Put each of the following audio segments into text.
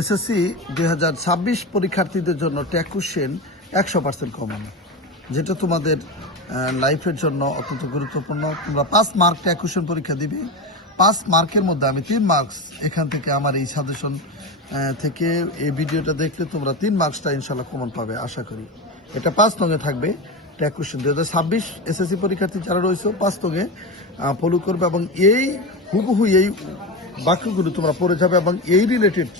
SSC 2026 পরীক্ষার্থীদের জন্য tag question 100% common, যেটা তোমাদের লাইফের জন্য অত্যন্ত গুরুত্বপূর্ণ। তোমরা 5 মার্ক ট্যাগ কোশ্চেন পরীক্ষা দিবে। 5 মার্কের মধ্যে আমি 3 মার্কস এখান থেকে আমার এই সাজেশন থেকে এই ভিডিওটা দেখলে তোমরা 3 মার্কসটা ইনশাল্লাহ কমন পাবে আশা করি। এটা 5 নঙে থাকবে ট্যাগ কোশ্চেন। 2026 এসএসসি পরীক্ষার্থী যারা রয়েছে 5 নঙে ফলো করবে এবং এই হুবহু এই বাক্যগুলো তোমরা পড়ে যাবে এবং এই রিলেটেড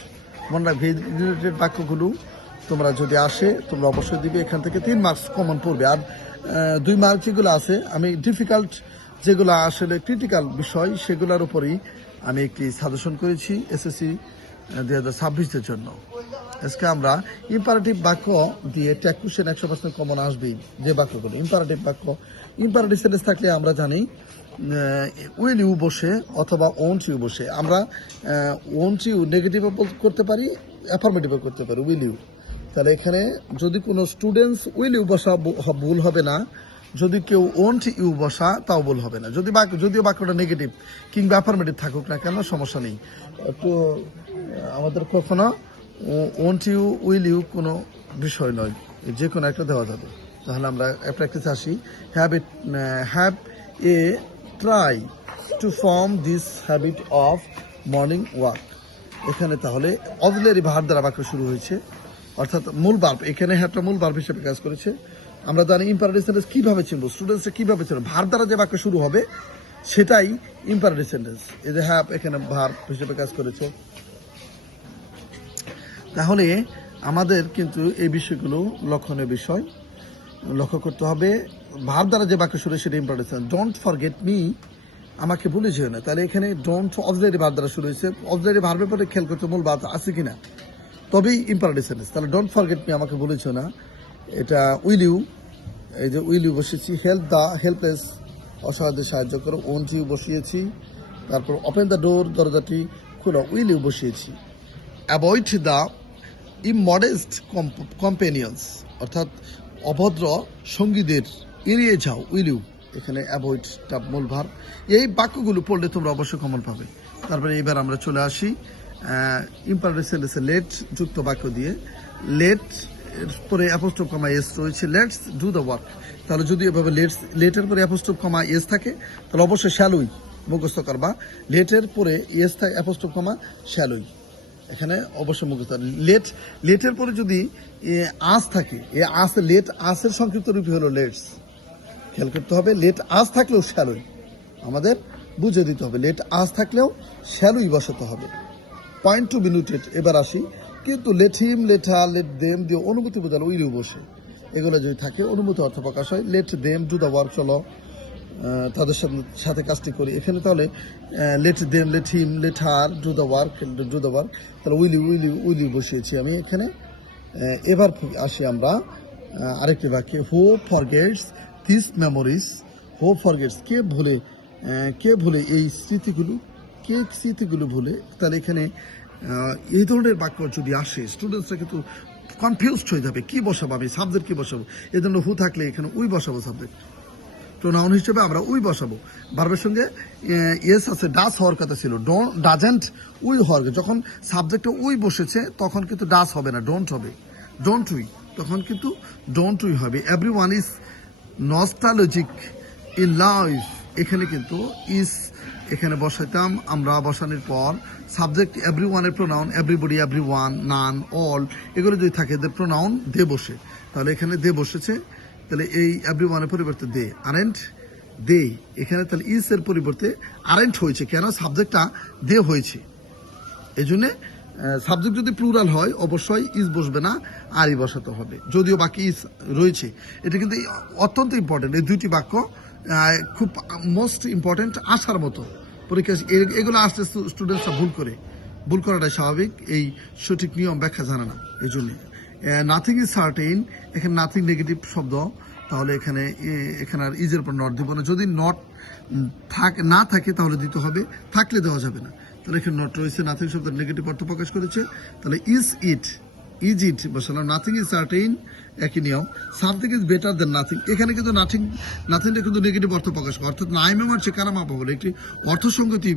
মনে রাখবে, এই রিলেটেড বাক্যগুলো তোমরা যদি আসে তোমরা অবশ্যই দিবে। এখান থেকে 3 মার্কস কমন পড়বে। আর 2 মার্ক যেগুলো আছে আমি ডিফিকাল্ট যেগুলো আসলে ক্রিটিক্যাল বিষয় সেগুলোর উপরেই আমি একটি সাজেশন করেছি এসএসসি 2026-এর জন্য। আজকে আমরা ইম্পারেটিভ বাক্য দিয়ে ট্যাগ কোশ্চেন 100% কমন আসবেই। যে বাক্যগুলো ইম্পারেটিভ বাক্য, ইম্পারেটিভ সেন্টেন্স থাকলে আমরা জানি উইল ইউ বসে অথবা ওন্ট ইউ বসে। আমরা ওন্ট ইউ নেগেটিভও করতে পারি, অ্যাফার্মেটিভও করতে পারি উইল ইউ। তাহলে এখানে যদি কোনো স্টুডেন্টস উইল ইউ বসা ভুল হবে না, যদি কেউ ওন্ট ইউ বসা তাও ভুল হবে না। যদিও বাক্যটা নেগেটিভ কিংবা অ্যাফার্মেটিভ থাকুক না কেন সমস্যা নেই। একটু আমাদের কখনো ওন্ট ইউ উইল ইউ কোনো বিষয় নয়, যে কোনো একটা দেওয়া যাবে। তাহলে আমরা প্র্যাকটিসে আসি। Have a try to form this habit of morning walk. এখানে তাহলে অক্সিলারি ভার্ব দ্বারা বাক্য শুরু হয়েছে, অর্থাৎ মূল ভার্ব। এখানে হ্যাভটা মূল ভার্ব হিসেবে কাজ করেছে। আমরা জানি ইম্পারেটিভ সেন্টেন্স কীভাবে চিনবো, স্টুডেন্টসরা কীভাবে চিনবো, ভার্ব দ্বারা যে বাক্য শুরু হবে সেটাই ইম্পারেটিভ সেন্টেন্স। এই যে হ্যাভ এখানে ভার্ব হিসেবে কাজ করেছে। তাহলে আমাদের কিন্তু এই বিষয়গুলো লক্ষণীয় বিষয় লক্ষ্য করতে হবে। ভার্ব দ্বারা যে বাক্য শুরু সেটা imperative sentence. Don't forget me, আমাকে ভুলে যেও না। তাহলে এখানে ডোন্ট অক্সিলারি ভার্ব দ্বারা শুরু হয়েছে। অক্সিলারি ভার্বের পরে খেয়াল করতে মূল ভার্ব আছে কিনা, তবেই ইম্পারেটিভ সেন্টেন্স। তাহলে ডোন্ট ফরগেট মি, আমাকে ভুলে যেও না। এটা উইল ইউ, এই যে উইল ইউ বসিয়েছি। হেল্প দ্য হেল্পলেস, অসহায়দের সাহায্য করো, ওন্ট ইউ বসিয়েছি। তারপর ওপেন দ্য ডোর, দরজাটি খুলো, উইল ইউ বসিয়েছি। অ্যাভয়েড দ্য ইমমডেস্ট কম্পেনিয়ন্স, অর্থাৎ অভদ্র সঙ্গীদের এড়িয়ে যাও, উইল ইউ। এখানে অ্যাভয়েডটা মূল ভার্ব। এই বাক্যগুলো পড়লে তোমরা অবশ্যই কমন পাবে। তারপরে এবার আমরা চলে আসি ইম্পারেটিভ সেন্টেন্সে লেট যুক্ত বাক্য দিয়ে। লেট এর পরে অ্যাপোস্ট্রোফ কমা এস রয়েছে, লেটস ডু দ্য ওয়ার্ক। তাহলে যদি এভাবে লেটের পরে অ্যাপোস্ট্রোফ কমা এস থাকে তাহলে অবশ্যই শ্যালুই মুখস্থ করবা। লেটের পরে এস থাকে অ্যাপোস্ট্রোফ কমা শ্যালুই, এখানে অবশ্যই মুখস্থ। লেটের পরে যদি আস থাকে, লেট আসের সংক্ষিপ্ত রূপই হলো লেটস। খেয়াল করতে হবে, লেট আস থাকলেও শ্যালুই আমাদের বুঝে দিতে হবে। লেট আস থাকলেও শ্যালুই বসাতে হবে। Point to be noted. এবার আসি, কিন্তু let him, let her, let them দিয়ে অনুমতি বোঝালো উইল ইউ বসে। এগুলো যদি থাকে অনুমতি অর্থ প্রকাশ হয়। Let them do the work, চলো তাদের সাথে কাজটি করি। এখানে তাহলে let them, let him, let her do the work, তাহলে উইল ইউ বসিয়েছি আমি এখানে। এবার আসি আমরা আরেকটি বাক্যে, who forgets this memories. Who forgets, কে ভুলে এই স্মৃতিগুলো, কে স্মৃতিগুলো ভুলে। তাহলে এখানে এই ধরনের বাক্য যদি আসে স্টুডেন্টসরা কিন্তু কনফিউজড হয়ে যাবে, কি বসাবো আমি, সাবজেক্ট কি বসাবো। এই জন্য হু থাকলে এখানে উই বসাবো, সাবজেক্ট প্রোনাউন হিসেবে আমরা উই বসাবো। ভার্বের সঙ্গে এস আছে, ডাস হওয়ার কথা ছিল, ডাজেন্ট উই হওয়ার। যখন সাবজেক্টে উই বসেছে তখন কিন্তু ডাস হবে না, ডোন্ট হবে, ডোন্ট উই, তখন কিন্তু ডোন্ট উই হবে। Every one is nostalgic in life, এখানে কিন্তু ইজ এখানে বসাইতাম আমরা। বসানোর পর সাবজেক্ট এভরি ওয়ানের প্রোনাউন এভরিবডি, এভরি ওয়ান, নান, অল এগুলো যদি থাকে এদের প্রোনাউন দে বসে। তাহলে এখানে দে বসেছে, তাহলে এই এভরি ওয়ানের পরিবর্তে দে, আরেন্ট দে। এখানে তাহলে ইস এর পরিবর্তে আরেন্ট হয়েছে, কেন সাবজেক্টটা দে হয়েছে। এই জন্যে সাবজেক্ট যদি প্লুরাল হয় অবশ্যই ইস বসবে না, আরই বসাতে হবে, যদিও বাকি ইস রয়েছে। এটা কিন্তু অত্যন্ত ইম্পর্টেন্ট, এই দুইটি বাক্য খুব মোস্ট ইম্পর্টেন্ট, আসার মতো পরীক্ষা। এগুলো আসতে স্টুডেন্টসরা ভুল করাটাই স্বাভাবিক, এই সঠিক নিয়ম ব্যাখ্যা জানে না। এই জন্যে নাথিং ইজ সার্টেইন, এখানে নাথিং নেগেটিভ শব্দ, তাহলে এখানে আর ইজের উপর নট দিব না। যদি নট না থাকে তাহলে দিতে হবে, থাকলে দেওয়া যাবে না। তাহলে এখানে নট রয়েছে, নাথিং শব্দের নেগেটিভ অর্থ প্রকাশ করেছে। তাহলে ইজ ইট বসালাম। নাথিং ইজ সার্টেইন, একই নিয়ম। Something is better then nothing, এখানে কিন্তু নাথিংটা কিন্তু নেগেটিভ অর্থ প্রকাশ করে, অর্থাৎ নাই মেমার চেকারা মাপা বলে একটি অর্থসঙ্গতি